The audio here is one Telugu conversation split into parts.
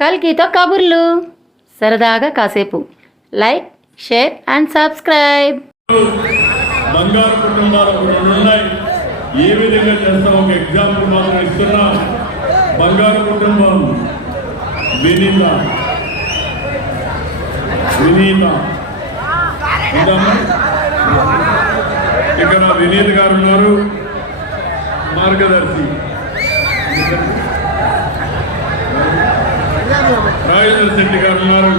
కల్కితో కబుర్లు. సరదాగా కాసేపు. Like share and subscribe. బంగారు కుటుంబాలు రెండు ఉన్నాయి. ఏ విధంగా చేస్తాం? ఒక ఎగ్జాంపుల్ మనం ఇస్తున్నా. బంగారు కుటుంబం వినీత. వినీత. ఇక్కడ వినీత్ గారు ఉన్నారు. మార్గదర్శి. రాజేంద్ర శెట్టి గారు ఉన్నారు.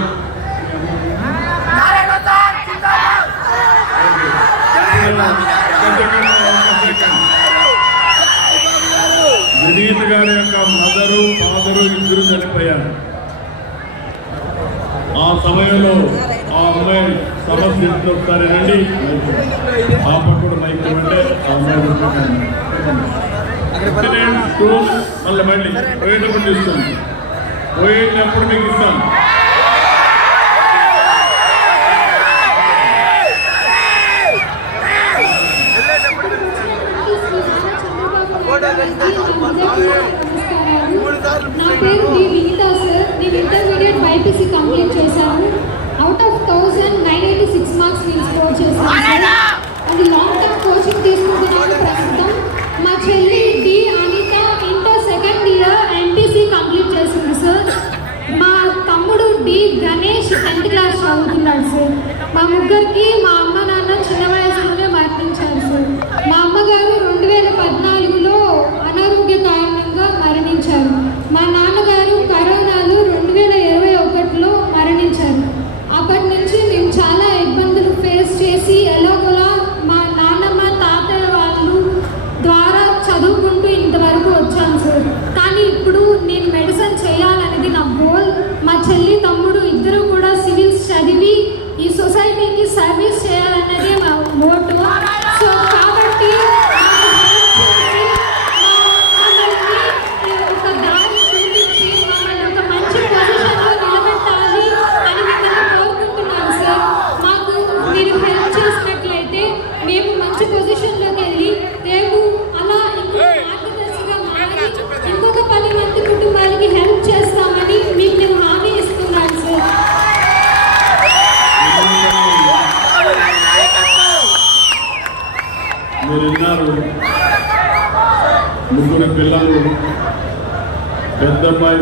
వినీత్ గారి యొక్క మదరు ఫాదరు ఇద్దరు చనిపోయారు. ఆ సమయంలో ఆ అమ్మాయి సమస్య ఒకసారి రండి. ఆ పక్కన మైక్ అంటే ఆ అమ్మాయి మళ్ళీ మళ్ళీ. పోయేటప్పుడు తీస్తుంది పోయేటప్పుడు మీకు ఇస్తాం. నా పేరు డి వినీత సార్ నేను ఇంటర్మీడియట్ బైపీసీ కంప్లీట్ చేశాను out of thousand nine eighty six marks నేను స్కోర్ చేశాను అది లాంగ్ టర్మ్ కోచింగ్ తీసుకుంటున్నాను ప్రస్తుతం మా చెల్లి D Anitha inter second year NTC complete చేస్తున్నారు సార్. మా తమ్ముడు డి. గణేష్ టెన్త్ క్లాస్ చదువుతున్నాడు సార్. మా ముగ్గురికి మా అమ్మ నాన్న చిన్న వయసులోనే మరణించారు సార్. మా అమ్మగారు రెండు వేల పద్నాలుగులో అనారోగ్య కారణంగా మరణించారు. మా percebe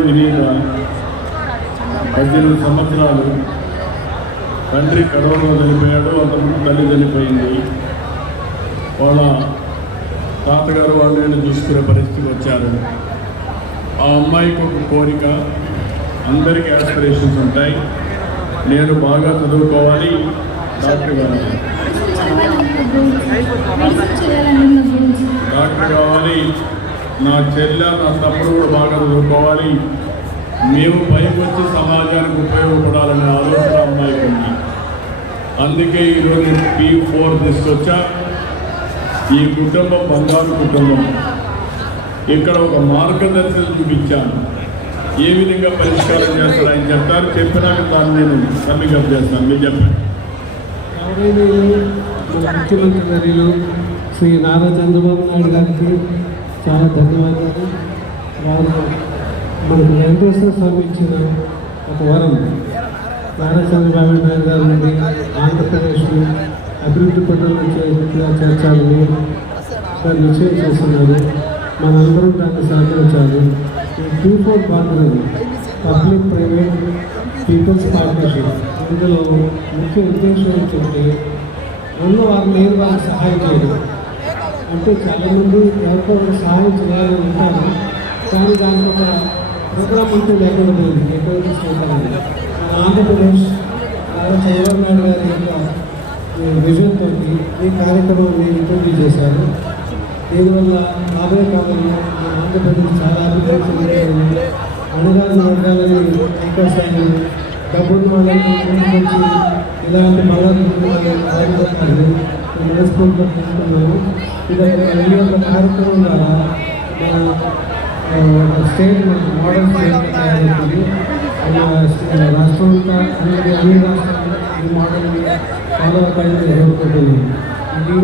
వినీత పద్దెనిమిది సంవత్సరాలు తండ్రి కరోనా చనిపోయాడు అంతకుముందు తల్లి చనిపోయింది. వాళ్ళ తాతగారు వాళ్ళని చూసుకునే పరిస్థితికి వచ్చారు. ఆ అమ్మాయికి ఒక కోరిక అందరికీ ఆస్పిరేషన్స్ ఉంటాయి. నేను బాగా చదువుకోవాలి డాక్టర్ గారు. డాక్టర్ కావాలి. నా చెల్లె నా తమ్ముడు కూడా బాగా చదువుకోవాలి. మేము పైకి వచ్చి సమాజానికి ఉపయోగపడాలనే ఆలోచన అమ్మాయికి ఉంది. అందుకే ఈరోజు పీ ఫోర్ తీసుకొచ్చా ఈ కుటుంబం బంగారు కుటుంబం. ఇక్కడ ఒక మార్గదర్శనం చూపించాను. ఏ విధంగా పరిష్కారం చేస్తారు ఆయన చెప్తారు. చెప్పినాక దాన్ని నేను కమికప్ చేస్తాను. మీరు చెప్పండి. ముఖ్యమంత్రి వర్యులు శ్రీ నారా చంద్రబాబు నాయుడు గారికి చాలా ధన్యవాదాలు. వారు మనకు వెంకటేశ్వర స్వామి ఇచ్చిన ఒక వరం. నారా రామేంద్ర గారు నుండి ఆంధ్రప్రదేశ్ను అభివృద్ధి పట్ల చేర్చాలని వారు నిశ్చయం చేస్తున్నారు. మనందరం దాన్ని సహకరించాలి. ఈ two four partner public private people's partnership ఇందులో ముఖ్య ఉద్దేశం ఏంటంటే ఉన్న వారు లేని వారికి సహాయం చేయడం. అంటే చాలామంది ఎవరికో సహాయం చేయాలని ఉంటారు కానీ దానికి ఒక ప్రోగ్రామ్ అంటూ లేకుండా పోయింది ఎటువంటి స్టేట్ ఆంధ్రప్రదేశ్ చంద్రబాబు నాయుడు గారి యొక్క విజన్తో ఈ కార్యక్రమం నేను ఇంట్రొడ్యూస్ చేశాను. దీనివల్ల రాబోయే కాలంలో ఆంధ్రప్రదేశ్ చాలా అభివృద్ధి చెందుతుంది. అణగారిన వర్గాలని అవకాశాలు డబ్బున్న వాళ్ళని ముందుకొచ్చి ఇలాంటి బలాన్ని మనస్ఫూర్తిగా తీసుకున్నాము ఇది ఒక ఈ యొక్క కార్యక్రమం ద్వారా మన స్టేట్ మోడల్ స్టేట్ తయారవుతుంది రాష్ట్రం అంతా అన్ని రాష్ట్రాలు ఈ మోడల్ని ఫాలో అవ్వాలని కోరుకుంటున్నాను ఇది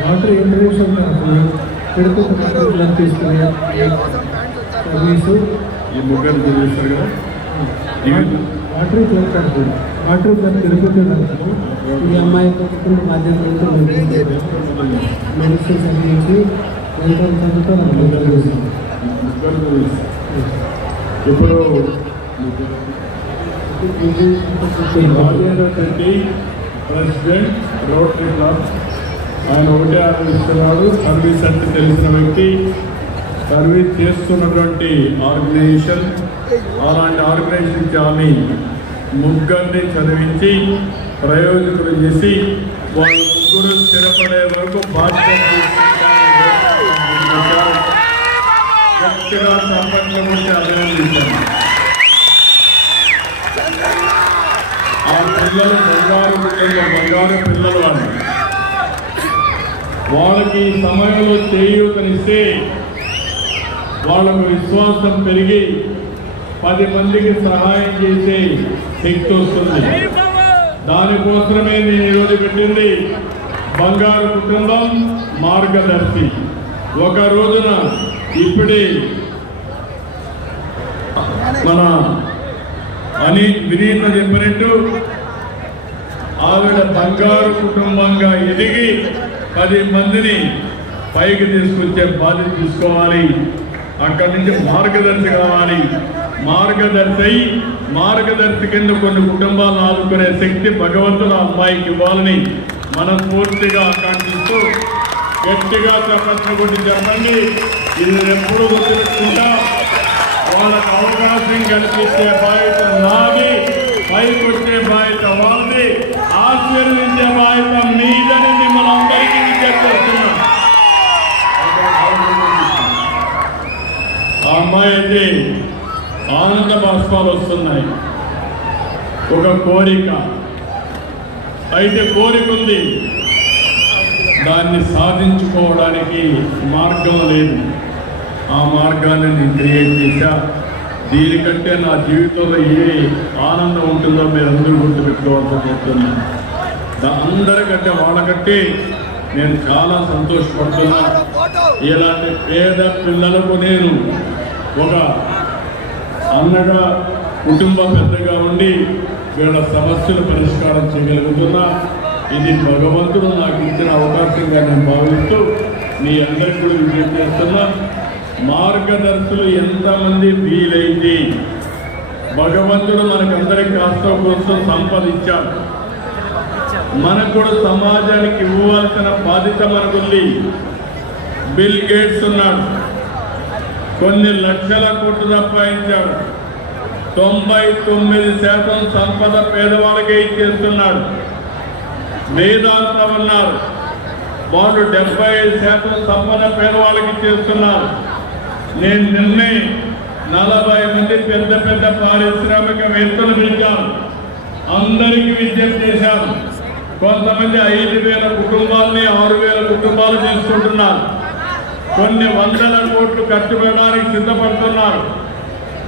వాటర్ ఇంటర్వ్యూషన్ కాకుండా పిడుపు తీసుకునే సర్వీసు ఈ ముగ్గురు చూపిస్తారు కదా జీవితం వాటర్ క్లబ్ తిరుపతి ఈ అమ్మాయి కుటుంబ. ఇప్పుడు Rajendra Reddy president Rotary club ఆయన ఒకటే ఆలోచిస్తున్నాడు సర్వీస్ అంటే తెలిసిన వ్యక్తి సర్వీస్ చేస్తున్నటువంటి ఆర్గనైజేషన్ అలాంటి ఆర్గనైజేషన్ కానీ ముగ్గురిని చదివించి ప్రయోజకులు చేసి వాళ్ళు ముగ్గురు స్థిరపడే వరకు బాధ్యత గట్టిగా సంపర్కం ఉంటే అభినందించాను ఆ పిల్లలు బంగారు పిల్లలు బంగారు పిల్లలు వాళ్ళు. వాళ్ళకి సమయంలో చేయూతనిస్తే వాళ్ళకు విశ్వాసం పెరిగి పది మందికి సహాయం చేసే శక్తి వస్తుంది. దానికోసమే నేను ఈరోజు పెట్టింది బంగారు కుటుంబం మార్గదర్శి. ఒక రోజున ఇప్పుడే మన అని వినీత చెప్పినట్టు ఆవిడ బంగారు కుటుంబంగా ఎదిగి పది మందిని పైకి తీసుకొచ్చే బాధ్యత తీసుకోవాలి. అక్కడి నుంచి మార్గదర్శి కావాలి. మార్గదర్శి మార్గదర్శి కింద కొన్ని కుటుంబాలను ఆదుకునే శక్తి భగవంతుడు అమ్మాయికి ఇవ్వాలని మనస్ఫూర్తిగా ఆకాంక్షిస్తూ గట్టిగా చెప్పండి కొట్టి చెప్పండి ఇది ఎప్పుడు గుర్తుపెట్టుకుంటా వాళ్ళకు అవకాశం కల్పించే బాధ్యత నాది పైకి వచ్చే బాధ్యత వాళ్ళది ఆశీర్వించే బాధ్యత మీదని మిమ్మల్ని అందరికీ విజ్ఞప్తి చేస్తున్నా అమ్మాయి అయితే ఆనంద బాష్పాలు వస్తున్నాయి. ఒక కోరిక. అయితే కోరిక ఉంది. దాన్ని సాధించుకోవడానికి మార్గం లేదు. ఆ మార్గాన్ని నేను క్రియేట్ చేశా. దీనికంటే నా జీవితంలో ఏ ఆనందం ఉంటుందో మీరు అందరూ గుర్తుపెట్టుకోవాల్సి చెప్తున్నాను దా- అందరికంటే వాళ్ళకంటే నేను చాలా సంతోషపడుతున్నా. ఇలాంటి పేద పిల్లలకు నేను ఒక అన్నగా కుటుంబ పెద్దగా ఉండి వీళ్ళ సమస్యలు పరిష్కారం చేయగలుగుతున్నా. ఇది భగవంతుడు నాకు ఇచ్చిన అవకాశంగా నేను భావిస్తూ మీ అందరికీ కూడా విజ్ఞప్తి చేస్తున్నా. మార్గదర్శులు ఎంతమంది వీలైంది? భగవంతుడు మనకందరికి కాస్త కోసం సంపద ఇచ్చాడు. మనకు కూడా సమాజానికి ఇవ్వాల్సిన బాధ్యత మనకుంది. బిల్ గేట్స్ ఉన్నాడు. కొన్ని లక్షల కోట్లు సంపాదించాడు. తొంభై తొమ్మిది శాతం సంపద పేదవాళ్ళకే ఇచ్చేస్తున్నాడు. వేదాంత ఉన్నారు వాళ్ళు డెబ్బై ఐదు శాతం సంపద పేదవాళ్ళకి ఇచ్చేస్తున్నారు. నేను నిన్నే నలభై మంది పెద్ద పెద్ద పారిశ్రామికవేత్తలు పిలిచాను. అందరికీ విజ్ఞప్తి చేశాను. కొంతమంది ఐదు వేల కుటుంబాలని ఆరు వేల కుటుంబాలు చేసుకుంటున్నారు. కొన్ని వందల కోట్లు ఖర్చు పెట్టడానికి సిద్ధపడుతున్నారు.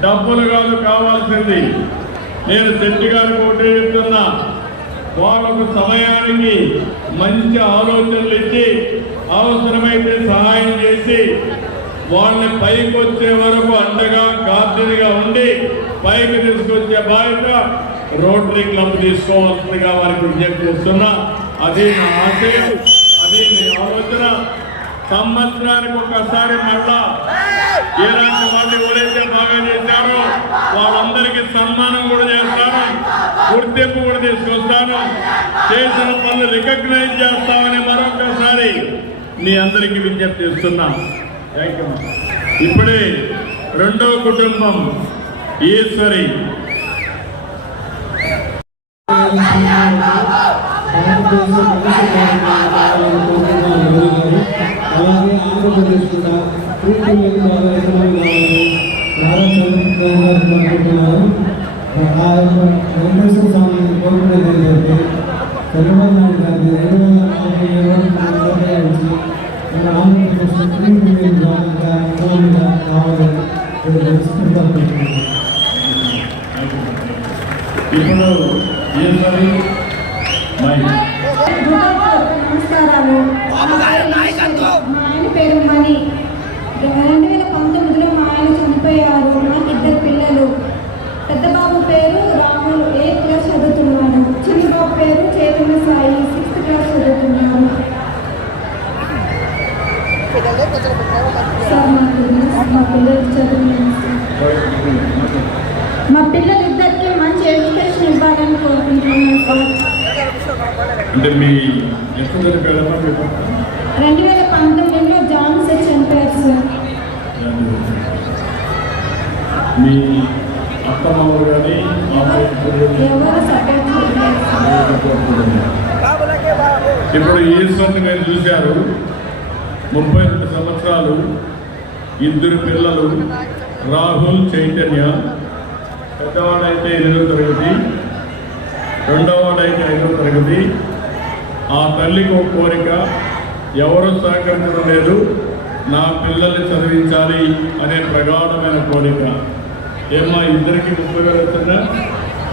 డబ్బులు కాదు కావాల్సింది. నేను శెట్టి గారికి ఒకటే చెప్తున్నా. వాళ్ళకు సమయానికి మంచి ఆలోచనలు ఇచ్చి అవసరమైతే సహాయం చేసి వాళ్ళని పైకి వచ్చే వరకు అండగా గార్డెన్గా ఉండి పైకి తీసుకొచ్చే బాధ్యత రోటరీ క్లబ్ తీసుకోవాల్సిందిగా వారికి విజ్ఞప్తి చేస్తున్నా. అది నా ఆశయం అది నీ ఆలోచన. సంవత్సరానికి ఒకసారి మళ్ళా ఇలాంటి వాళ్ళు ఎవరైతే బాగా చేశారో. వాళ్ళందరికీ సన్మానం కూడా చేస్తాను. గుర్తింపు కూడా తీసుకొస్తాను. చేసిన పనులు రికగ్నైజ్ చేస్తామని మరొకసారి మీ అందరికీ విజ్ఞప్తి యూ ఇప్పుడే రెండవ కుటుంబం ఈశ్వరి. అలాగే ఆంధ్రప్రదేశ్ కూడా ట్రీట్మెంట్ బాగా ఎకనామీ కావాలని నారా చంద్రబాబు గారు కోరుకుంటున్నారు ఆ యొక్క వెంకటేశ్వర స్వామి కోరుకునేది ఏంటంటే చంద్రబాబు నాయుడు గారిని రెండు వేల నలభై ఏడు నుంచి మన ఆంధ్రప్రదేశ్ ట్రీట్మెంట్ బాగా ఎకనామీగా కావాలని నేను తెలుసుకుంటాను ఇప్పుడు ఈశ్వరి మై నమస్కారాలు మా ఆయన పేరు మణి రెండు వేల పంతొమ్మిదిలో మా ఆయన చనిపోయారు చనిపోయారు నాకు ఇద్దరు పిల్లలు పెద్ద బాబు పేరు రాములు ఎయిత్ క్లాస్ చదువుతున్నాడు చిన్న బాబు పేరు చైతన్య సాయి సిక్స్త్ క్లాస్ చదువుతున్నాడు సార్ నాకు మా పిల్లలిద్దరికి మంచి ఎడ్యుకేషన్ ఇవ్వాలని కోరుకుంటున్నాను సార్. అంటే మీ? రెండు వేల పంతొమ్మిదిలో జాన్ సార్ చనిపోయారు సార్. మీ అత్తమామలు కానీ ఎవరు సపోర్ట్ ఇప్పుడు ఈశ్వరుని మీరు చూశారు. ముప్పై రెండు సంవత్సరాలు ఇద్దరు పిల్లలు రాహుల్ చైతన్య పెద్దవాడైతే ఎనిమిదో తరగతి రెండవవాడైతే ఐదో తరగతి ఆ తల్లికి ఒక కోరిక ఎవరు సహకరించడం లేదు నా పిల్లల్ని చదివించాలి అనే ప్రగాఢమైన కోరిక ఏమా ఇద్దరికి ముప్పై వేలు వచ్చిందా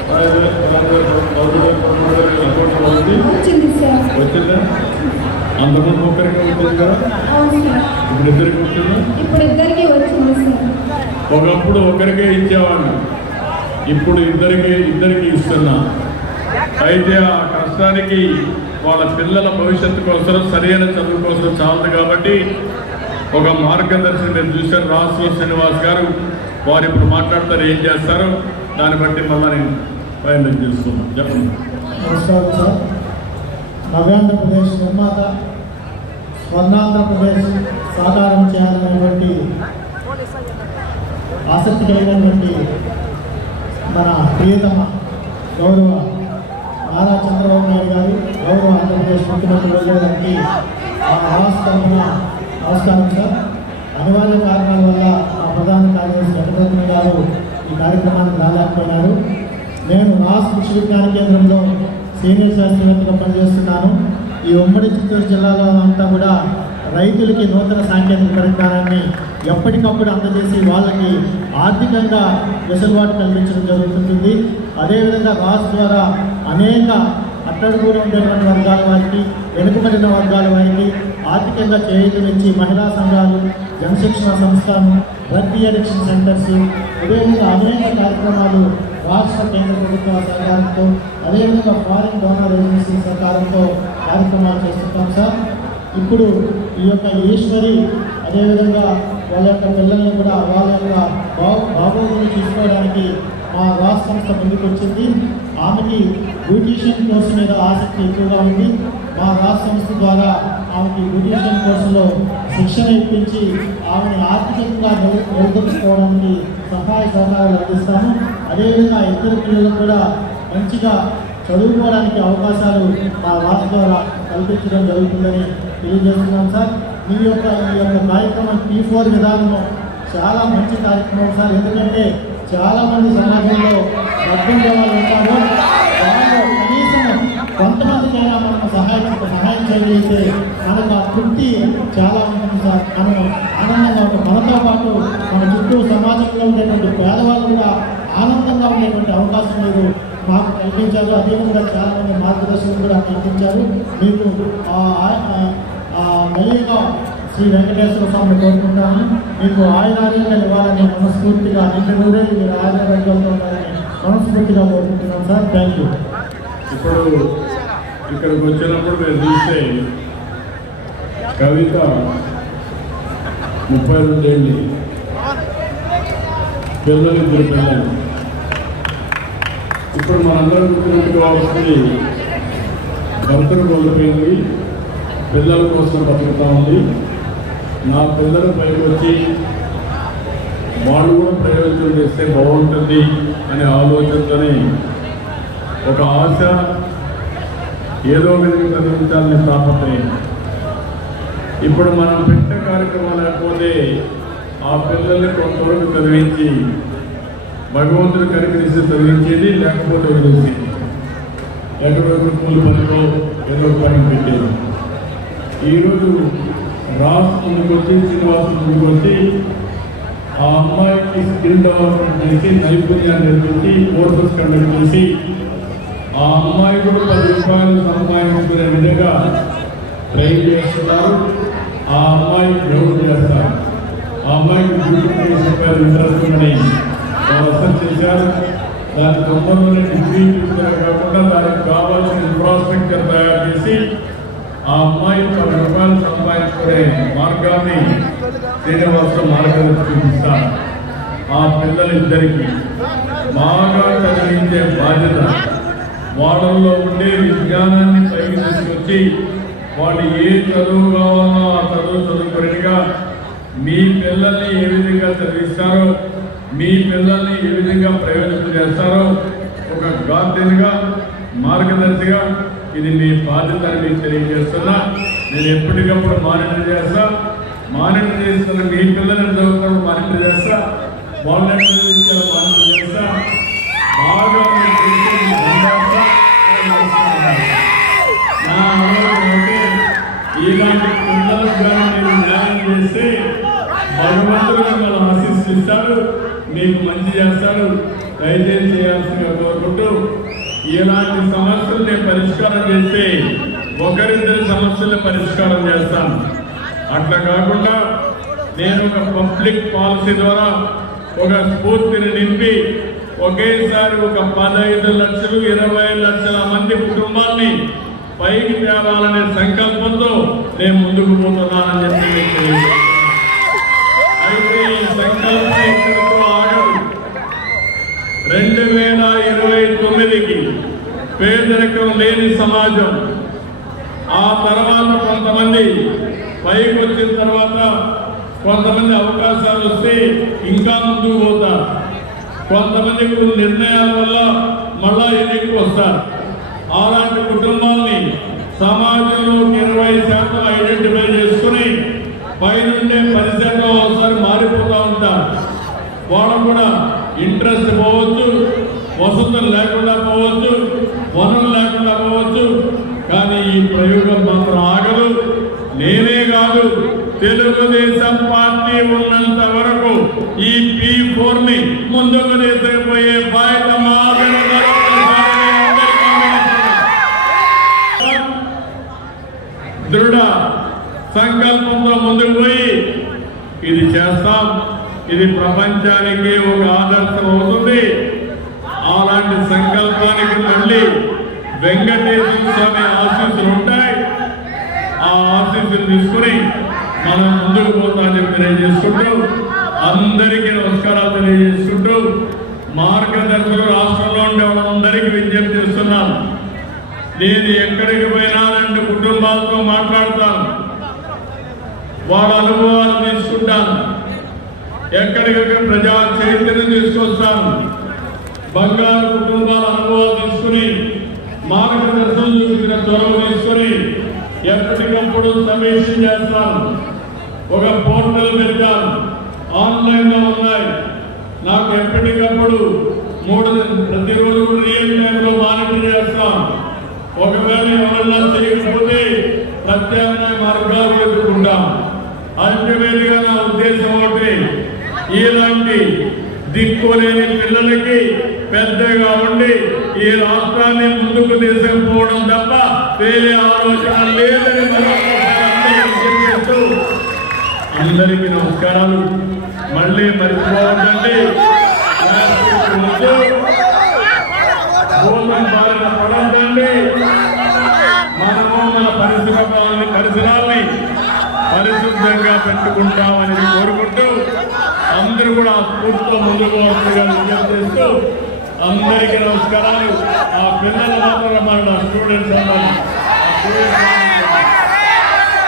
పదహైదు వేలు, పదహారు పదమూడు పదమూడు వచ్చింది వచ్చిందా అంతకుముందు ఒకరికి కదా ఇప్పుడు ఇద్దరికి వచ్చిందా ఇప్పుడు ఇద్దరికి వచ్చింది సార్. ఒకప్పుడు ఒకరికే ఇచ్చేవాడిని ఇప్పుడు ఇద్దరికి ఇద్దరికి ఇస్తున్నా. అయితే ఆ కష్టానికి వాళ్ళ పిల్లల భవిష్యత్తు కోసం సరైన చదువు కోసం చాలదు కాబట్టి ఒక మార్గదర్శి మీరు చూశారు రాసు శ్రీనివాస్ గారు వారు ఇప్పుడు మాట్లాడతారు ఏం చేస్తారో దాన్ని బట్టి మళ్ళీ నేను ప్రయత్నం చేసుకున్నాను చెప్పండి. నమస్కారం సార్. నవ్యాంధ్రప్రదేశ్ నిర్మాత స్వర్ణాంధ్రప్రదేశ్ సాకారం చేయాలనేటువంటి ఆసక్తి కలిగినటువంటి మన ప్రియతమ గౌరవ నారా చంద్రబాబు నాయుడు గారు గౌరవ ఆంధ్రప్రదేశ్ ముఖ్యమంత్రి వెళ్ళడానికి గారికి ఆ నమస్కారం సార్. అనివార్య కారణాల వల్ల మా ప్రధాన కార్యదర్శి వెంకటరత్న గారు ఈ కార్యక్రమానికి రాలేకపోయినారు. నేను రాష్ట్ర కృషి విజ్ఞాన కేంద్రంలో సీనియర్ శాస్త్రవేత్తగా పనిచేస్తున్నాను. ఈ ఉమ్మడి చిత్తూరు జిల్లాలో అంతా కూడా రైతులకి నూతన సాంకేతిక పరిజ్ఞానాన్ని ఎప్పటికప్పుడు అందజేసి వాళ్ళకి ఆర్థికంగా వెసులుబాటు కల్పించడం జరుగుతుంది అదేవిధంగా రాష్ట్ర ద్వారా అనేక అట్టడుగులో ఉండేటువంటి వర్గాల వారికి వెనుకబడిన వర్గాల వారికి ఆర్థికంగా చేయూతనిచ్చి మహిళా సంఘాలు జనశిక్షణ సంస్థలు డ్రగ్ అడిక్షన్ సెంటర్స్ అదేవిధంగా అనేక కార్యక్రమాలు రాష్ట్ర కేంద్ర ప్రభుత్వ సహకారంతో అదేవిధంగా ఫారిన్ డోనర్ ఏజెన్సీ సహకారంతో కార్యక్రమాలు చేస్తుంటాం సార్. ఇప్పుడు ఈ యొక్క ఈశ్వరి అదేవిధంగా వాళ్ళ యొక్క పిల్లల్ని కూడా వాళ్ళ యొక్క బాబు బాబోగుని చూసుకోవడానికి మా రాష్ట్ర సంస్థ ముందుకు వచ్చింది ఆమెకి బ్యూటీషియన్ కోర్సు మీద ఆసక్తి ఎక్కువగా ఉంది. మా రాష్ట్ర సంస్థ ద్వారా ఆమెకి బ్యూటీషియన్ కోర్సులో శిక్షణ ఇప్పించి ఆమెను ఆర్థికంగా మెరుగుపరుచుకోవడానికి సహాయ సహకారాలు అందిస్తాము. అదేవిధంగా ఇద్దరు పిల్లలకు కూడా మంచిగా చదువుకోవడానికి అవకాశాలు మా రాష్ట్ర ద్వారా కల్పించడం జరుగుతుందని తెలియజేస్తున్నాం సార్. మీ యొక్క ఈ యొక్క కార్యక్రమం టీ ఫోర్ విధానము చాలా మంచి కార్యక్రమం సార్. ఎందుకంటే చాలామంది సమాజంలో డబ్బుండే వాళ్ళు ఉంటారు. కొంతమందికైనా మనం సహాయం సహాయం చేయగలిగితే మనకు ఆ తృప్తి చాలా ఉంటుంది సార్. మనం ఆనందంగా ఉంటాం మనతో పాటు మన చుట్టూ సమాజంలో ఉండేటువంటి పేదవాళ్ళు కూడా ఆనందంగా ఉండేటువంటి అవకాశం లేదు. మాకు కల్పించారు. అదేవిధంగా చాలామంది మార్గదర్శకులు కూడా కల్పించారు. మీకు మళ్ళీగా శ్రీ వెంకటేశ్వర స్వామిని కోరుకుంటాను మీకు ఆయురారోగ్యాలు ఇవ్వాలని మనస్ఫూర్తిగా నిండు నూరేళ్ళు మీరు ఆయురారోగ్యాలతో ఉండాలని మనస్ఫూర్తిగా కోరుకుంటున్నాం సార్. Thank you. ఇప్పుడు ఇక్కడికి వచ్చినప్పుడు మీరు చూస్తే కవిత ముప్పై రెండేళ్ళు పిల్లలు ఇద్దరు పిల్లలు. ఇప్పుడు మనందరం గుర్తుపెట్టుకోవాల్సింది భర్తను కోల్పోయింది పిల్లల కోసం బతుకుతా ఉంది. నా పిల్లలు పైకి వచ్చి వాళ్ళు కూడా ప్రయోజనం చేస్తే బాగుంటుంది అనే ఆలోచనతోనే ఒక ఆశ ఏదో విధంగా చదివించాలనే తాపత్రయం. ఇప్పుడు మనం పెట్టే కార్యక్రమం లేకపోతే ఆ పిల్లల్ని కొంతవరకు చదివించి భగవంతుడు కనికరిస్తే చదివించేది లేకపోతే వదిలేసేది ఎక్కడొక కూలి పనిలో ఏదో పని పెట్టేది. ఈరోజు రాసు ముందుకు వచ్చి ముందుకొచ్చి వచ్చి ఆ అమ్మాయికి స్కిల్ డెవలప్మెంట్ చేసి నైపుణ్యాన్ని నేర్పించి కోర్సెస్ కండక్ట్ చేసి ఆ అమ్మాయి కూడా పది రూపాయలు సంపాదించుకునే విధంగా ట్రైన్ చేస్తున్నారు. ఆ అమ్మాయి గ్రౌండ్ చేస్తారు. ఆ అమ్మాయికి బ్యూటిఫికేషన్ చెప్పారు ఇంట్రెస్ట్ ఉందని అసలు చేశారు. దాని తొందరలోనే డిగ్రీ కాకుండా దానికి కావాల్సిన ఇన్ఫ్రాస్ట్రక్చర్ తయారు చేసి ఆ అమ్మాయి పది రూపాయలు సంపాదించుకునే మార్గాన్ని శ్రీనివాస మార్గం చూపిస్తారు. ఆ పిల్లలిద్దరికీ బాగా చదివించే బాధ్యత వాళ్ళల్లో ఉండే విజ్ఞానాన్ని పైకి తీసుకొచ్చి వాళ్ళు ఏ చదువు కావాలో ఆ చదువు చదువుకునేగా మీ పిల్లల్ని ఏ విధంగా చదివిస్తారో మీ పిల్లల్ని ఏ విధంగా ప్రయోజనం చేస్తారో ఒక గార్డెన్గా మార్గదర్శిగా ఇది మీ బాధ్యత అని మీకు తెలియజేస్తున్నా. నేను ఎప్పటికప్పుడు మానిటర్ చేస్తా. మానిటర్ చేస్తున్న మీ పిల్లల్ని చదువుతారు మానిటర్ చేస్తా. వాళ్ళని మానిటర్ చేస్తా. బాగా కానీ మీరు న్యాయం చేస్తే భగవంతుడు మిమ్మల్ని మీకు మంచి చేస్తాడు దయచేసి చేయాల్సిందిగా కోరుకుంటూ ఇలాంటి సమస్యలు నేను పరిష్కారం చేస్తే ఒకరిద్దరి సమస్యలు పరిష్కారం చేస్తాను అట్లా కాకుండా నేను ఒక పబ్లిక్ పాలసీ ద్వారా ఒక స్ఫూర్తిని నింపి ఒకేసారి ఒక పదహైదు లక్షలు ఇరవై లక్షల మంది కుటుంబాల్ని పైకి తేవాలనే సంకల్పంతో నేను ముందుకు పోతున్నానని చెప్పి అయితే ఈ సంకల్పం ఇక్కడితో ఆగదు. రెండు వేల ఇరవై తొమ్మిదికి పేదరికం లేని సమాజం. ఆ తర్వాత కొంతమంది పైకి వచ్చిన తర్వాత కొంతమంది అవకాశాలు వస్తే ఇంకా ముందుకు పోతారు. కొంతమంది కొన్ని నిర్ణయాల వల్ల మళ్ళా ఎన్నికకు వస్తారు. అలాంటి కుటుంబాల్ని సమాజంలో ఇరవై శాతం ఐడెంటిఫై చేసుకుని పైనుండే పది శాతం ఒకసారి మారిపోతూ ఉంటారు. వాళ్ళకు కూడా ఇంట్రెస్ట్ పోవచ్చు వసతులు లేకుండా పోవచ్చు వనరులు లేకుండా పోవచ్చు. కానీ ఈ ప్రయోగం మాత్రం ఆగదు. నేనే కాదు తెలుగుదేశం పార్టీ ఉన్నంత వరకు ఈ పీ ఫోర్ని ముందుకు తీసుకుపోయే బాధ్యత దృఢ సంకల్పంతో ముందుకు పోయి ఇది చేస్తాం. ఇది ప్రపంచానికి ఒక ఆదర్శం అవుతుంది. అలాంటి సంకల్పానికి మళ్ళీ వెంకటేశ్వర స్వామి ఆశీస్సులు ఉంటాయి. ఆ ఆశీస్సులు తీసుకుని మనం ముందుకు పోతామని చెప్పి తెలియజేసుకుంటూ అందరికీ నమస్కారాలు తెలియజేసుకుంటూ మార్గదర్శకులు రాష్ట్రంలో ఉండే వాళ్ళందరికీ విజ్ఞప్తి చేస్తున్నాను. నేను ఎక్కడికి పోయినా రెండు కుటుంబాలతో మాట్లాడతాను. వాళ్ళ అనుభవాలు తీసుకుంటాను. ఎక్కడికక్కడ ప్రజా చైతన్యం తీసుకొస్తాను. బంగారు కుటుంబాల అనుభవాలు తీసుకుని మార్గదర్శనం చూసిన చొరవ తీసుకుని ఎప్పటికప్పుడు సమీక్ష చేస్తాను. ఒక పోర్టల్ పెట్టాను ఆన్లైన్లో ఉన్నాయి. నాకు ఎప్పటికప్పుడు మూడు ప్రతిరోజు కూడా రియల్ టైంలో మానిటర్ చేస్తాను. ఒకవేళ ఎవరన్నా చేయకపోతే ప్రత్యామ్నాయ మార్గాలు ఎదుర్కొంటాం. అల్టిమేట్గా నా ఉద్దేశం ఒకటి ఇలాంటి దిక్కులేని పిల్లలకి పెద్దగా ఉండి ఈ రాష్ట్రాన్ని ముందుకు తీసుకుపోవడం తప్ప వేరే ఆలోచన లేదని అందరికీ నమస్కారాలు. మళ్ళీ మర్చిపోవద్దండి. ప్లాస్టిక్ వద్దు. బారిన పడద్దండి. మన పరిసరాలని పరిసరాల్ని పరిశుభ్రంగా పెట్టుకుంటామని కోరుకుంటూ అందరూ కూడా పూర్తి స్ఫూర్తితో ముందుకు వస్తుగా విజ్ఞప్తి చేస్తూ అందరికీ నమస్కారాలు. ఆ పిల్లల మాత్రం మన స్టూడెంట్స్ అన్నారు